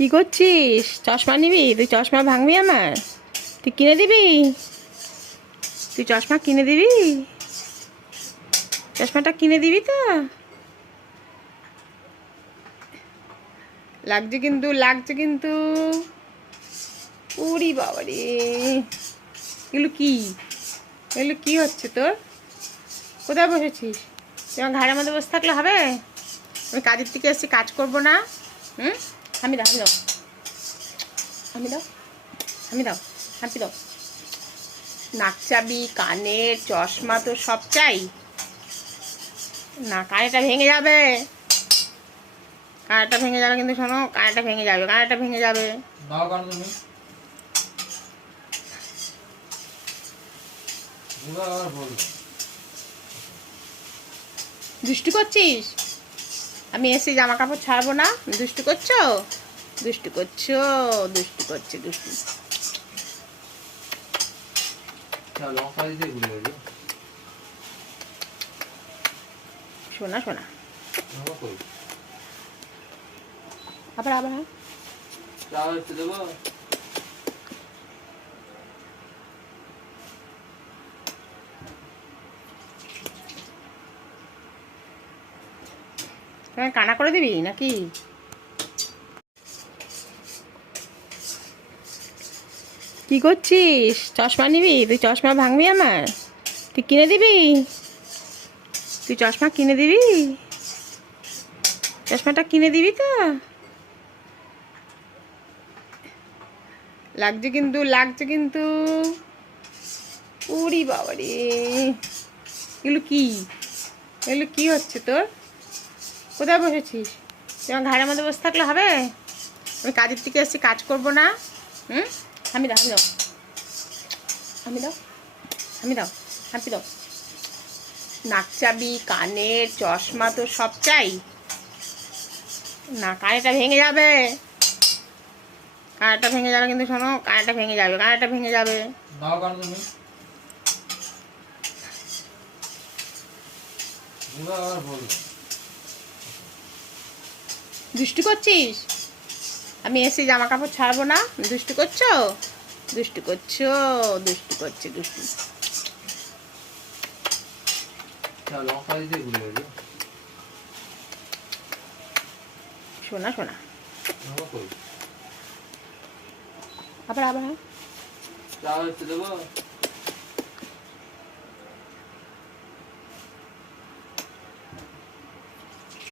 কি করছিস? চশমা নিবি? তুই চশমা ভাঙবি আমার? তুই কিনে দিবি? তুই চশমা কিনে দিবি? চশমাটা কিনে দিবি তো? লাগছে কিন্তু, লাগছে কিন্তু। উরি বাবারে, এগুলো কি? এগুলো কি হচ্ছে তোর? কোথায় বসেছিস? তুই আমার ঘাড়ের মধ্যে বসে থাকলে হবে? আমি কাজের থেকে এসেছি, কাজ করবো না? হুম? আমি দাও, আমি দাও, আমি দাও, আমি দাও, হাঁপি দাও। নাক চাবি, কানের চশমা তো সব চাই না। কানেরটা ভেঙে যাবে, কানেরটা ভেঙে যাবে কিন্তু, শোনো, কানেরটা ভেঙে যাবে, কানেরটা ভেঙে যাবে। দাও কারণ তুমি আর বল দুষ্টু করছিস? আমি এসে জামা কাপড় ছাড়বো না? দুষ্টু করছো, দুষ্টু করছো, দুষ্টু করছে, দুষ্টু। লঙ্কা দিতে ভুলে গেছি। শোনা শোনা, লঙ্কা কই? আবার আবার হ্যাঁ। চা হচ্ছে দেবো? তুমি কানা করে দিবি নাকি? কি করছিস? চশমা নিবি? তুই চশমা ভাঙবি আমার? তুই কিনে দিবি? তুই চশমা কিনে দিবি? চশমাটা কিনে দিবি তো? লাগছে কিন্তু, লাগছে কিন্তু। উরি বাবারে, এগুলো কি? এগুলো কি হচ্ছে তোর? কোথায় বসেছিস? তুই আমার ঘাড়ের মধ্যে বসে থাকলে হবে? আমি কাজের থেকে এসেছি, কাজ করবো না? হুম? আমি দাও, আমি দাও, আমি দাও, আমি দাও, হাঁপি দাও। নাক চাবি, কানের চশমা তো সব চাই না। কানেরটা ভেঙে যাবে, কানেরটা ভেঙে যাবে কিন্তু, শোনো, কানেরটা ভেঙে যাবে, কানেরটা ভেঙে যাবে। দাও কারণ তুমি আর বল দুষ্টু করছিস? আমি এসে জামা কাপড় ছাড়বো না? দুষ্টু করছো, দুষ্টু করছো, দুষ্টু করছে, দুষ্টু। লঙ্কা দিতে ভুলে গেছি। শোনা শোনা, লঙ্কা কই? আবার আবার হ্যাঁ। চা হচ্ছে দেবো?